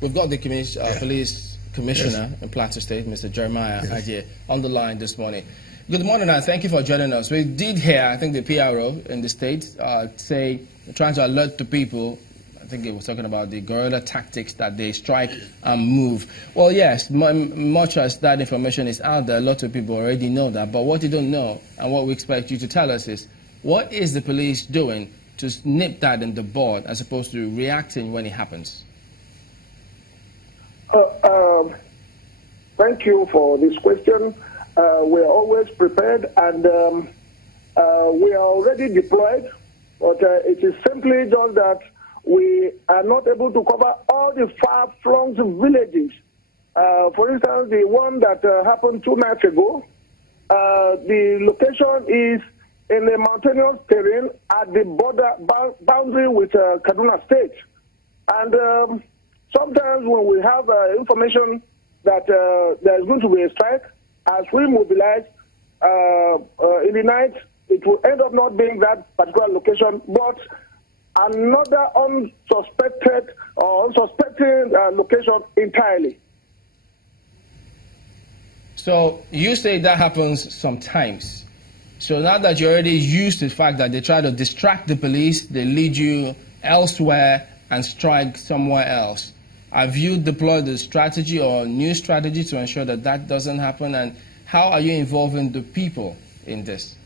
We've got the police commissioner in Plateau State, Mr. Jeremiah Ajie, on the line this morning. Good morning, and thank you for joining us. We did hear, I think, the PRO in the state say, trying to alert the people. I think he was talking about the guerrilla tactics that they strike and move. Well, yes, much as that information is out there, a lot of people already know that. But what you don't know, and what we expect you to tell us is, what is the police doing to nip that in the bud as opposed to reacting when it happens? Thank you for this question. We are always prepared, and we are already deployed, but it is simply just that we are not able to cover all the far-flung villages. For instance, the one that happened 2 nights ago, the location is in a mountainous terrain at the boundary with Kaduna State. And sometimes when we have information that there is going to be a strike, as we mobilize in the night, it will end up not being that particular location, but another unsuspected or unsuspecting location entirely. So you say that happens sometimes. So now that you're already used to the fact that they try to distract the police, they lead you elsewhere and strike somewhere else, have you deployed a strategy or new strategy to ensure that that doesn't happen? And how are you involving the people in this?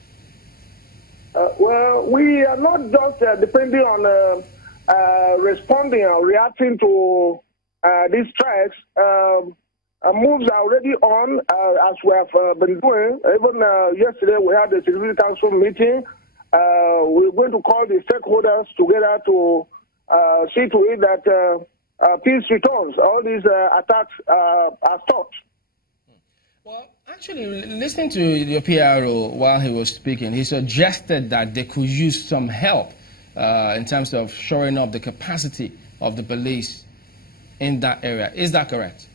Well, we are not just depending on responding or reacting to these strikes. Moves are already on, as we have been doing. Even yesterday, we had a Security Council meeting. We're going to call the stakeholders together to see to it that peace returns. All these attacks are stopped. Well, actually, listening to your PRO while he was speaking, he suggested that they could use some help in terms of shoring up the capacity of the police in that area. Is that correct?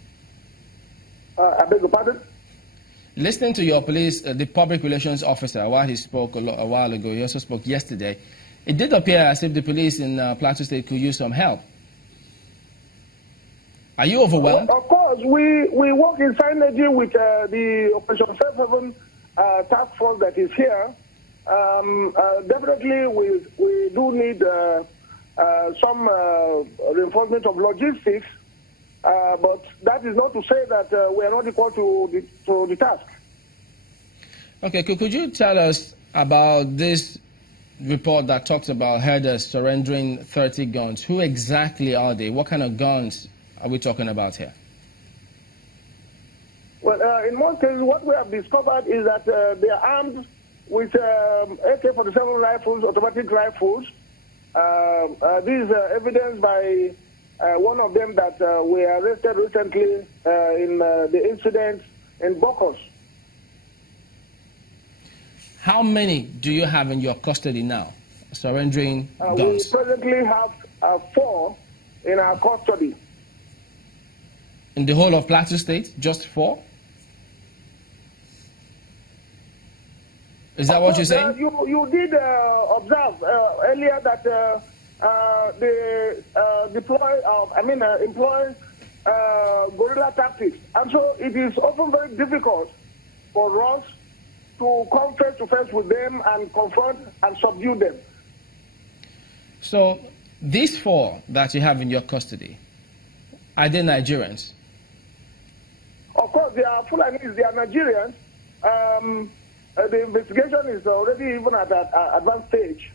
I beg your pardon? Listening to your police, the public relations officer, while he spoke a while ago, he also spoke yesterday, it did appear as if the police in Plateau State could use some help. Are you overwhelmed? Of course, we work in synergy with the Operation Safe Haven task force that is here. Definitely, we do need some reinforcement of logistics, but that is not to say that we are not equal to the task. Okay, could you tell us about this report that talks about herders surrendering 30 guns? Who exactly are they? What kind of guns are we talking about here? Well, in most cases, what we have discovered is that they are armed with AK-47 rifles, automatic rifles. This is evidenced by one of them that we arrested recently in the incident in Bokos. How many do you have in your custody now, surrendering guns? We presently have 4 in our custody. In the whole of Plateau State, just 4? Is that what you're saying? You did observe earlier that they employ guerrilla tactics. And so it is often very difficult for us to come face to face with them and confront and subdue them. So these 4 that you have in your custody, are they Nigerians? Of course, they are Fulanis, they are Nigerians. The investigation is already even at an advanced stage.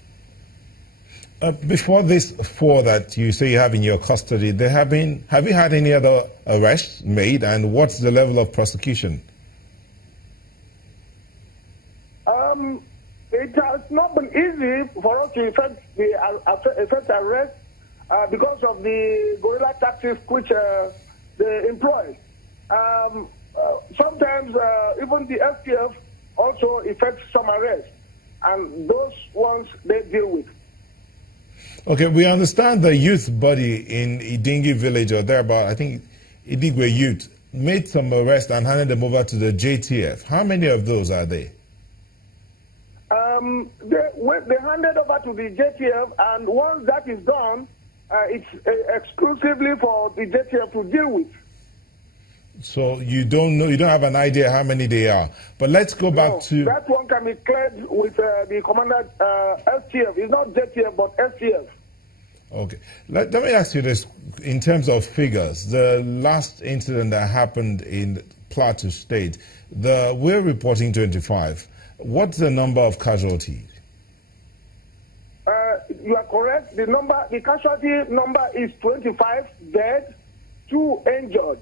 Before these 4 that you say you have in your custody, have you had any other arrests made, and what's the level of prosecution? It has not been easy for us to effect arrest because of the guerrilla tactics which they employ. Sometimes even the STF also effects some arrests, and those ones they deal with. Okay, we understand the youth body in Idingi village or thereabout, I think Idigwe youth, made some arrests and handed them over to the JTF. How many of those are there? They handed over to the JTF, and once that is done, It's exclusively for the JTF to deal with. So you don't know, you don't have an idea how many they are. But let's go back to... That one can be cleared with the commander STF. It's not JTF, but STF. Okay. Let me ask you this, in terms of figures. The last incident that happened in Plateau State, we're reporting 25. What's the number of casualties? You are correct. The casualty number is 25 dead, 2 injured.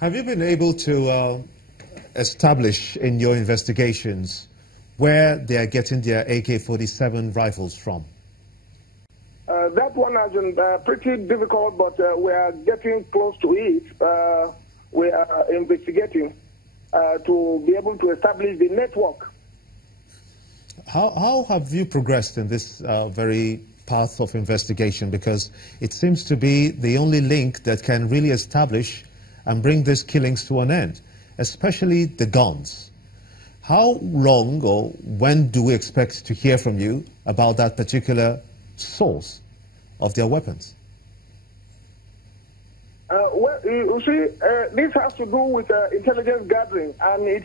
Have you been able to establish in your investigations where they are getting their AK-47 rifles from? That one has been pretty difficult, but we are getting close to it. We are investigating to be able to establish the network. How have you progressed in this very path of investigation? Because it seems to be the only link that can really establish and bring these killings to an end, especially the guns. How long or when do we expect to hear from you about that particular source of their weapons? Well, you see, this has to do with intelligence gathering, and it